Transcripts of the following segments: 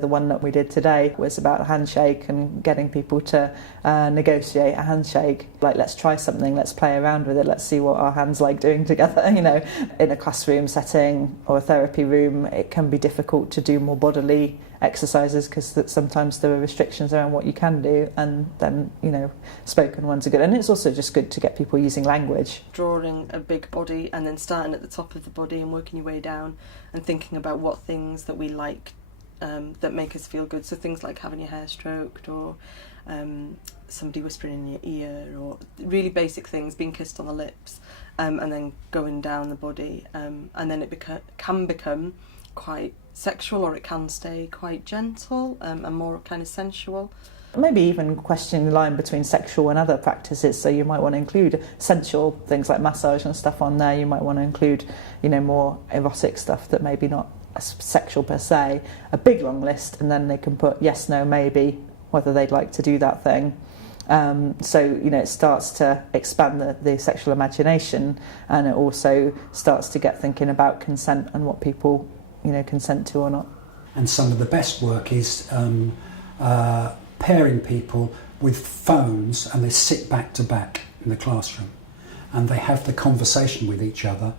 The one that we did today was about a handshake and getting people to negotiate a handshake. Like, let's try something, let's play around with it, let's see what our hands like doing together. You know, in a classroom setting or a therapy room, it can be difficult to do more bodily exercises because sometimes there are restrictions around what you can do, and then, you know, spoken ones are good. And it's also just good to get people using language. Drawing a big body and then starting at the top of the body and working your way down and thinking about what things that we like that make us feel good. So things like having your hair stroked, or somebody whispering in your ear, or really basic things, being kissed on the lips, and then going down the body, and then it can become quite sexual, or it can stay quite gentle and more kind of sensual. Maybe even questioning the line between sexual and other practices. So you might want to include sensual things like massage and stuff on there. You might want to include, you know, more erotic stuff that maybe not sexual per se. A big long list, and then they can put yes, no, maybe, whether they'd like to do that thing. So, you know, it starts to expand the sexual imagination, and it also starts to get thinking about consent and what people, you know, consent to or not. And some of the best work is pairing people with phones, and they sit back to back in the classroom and they have the conversation with each other,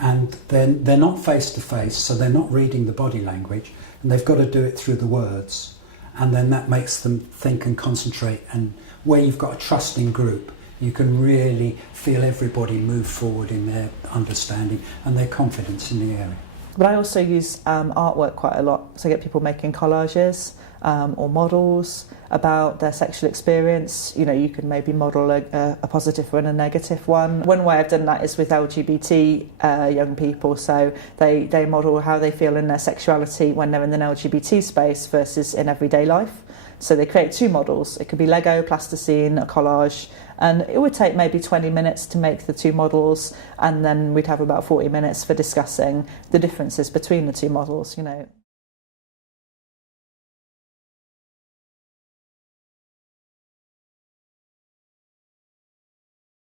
and then they're not face to face, so they're not reading the body language, and they've got to do it through the words, and then that makes them think and concentrate. And where you've got a trusting group, you can really feel everybody move forward in their understanding and their confidence in the area. But I also use artwork quite a lot, so I get people making collages or models about their sexual experience. You know, you can maybe model a positive and a negative one. One way I've done that is with LGBT young people, so they model how they feel in their sexuality when they're in an LGBT space versus in everyday life. So they create two models. It could be Lego, plasticine, a collage, and it would take maybe 20 minutes to make the two models, and then we'd have about 40 minutes for discussing the differences between the two models, you know.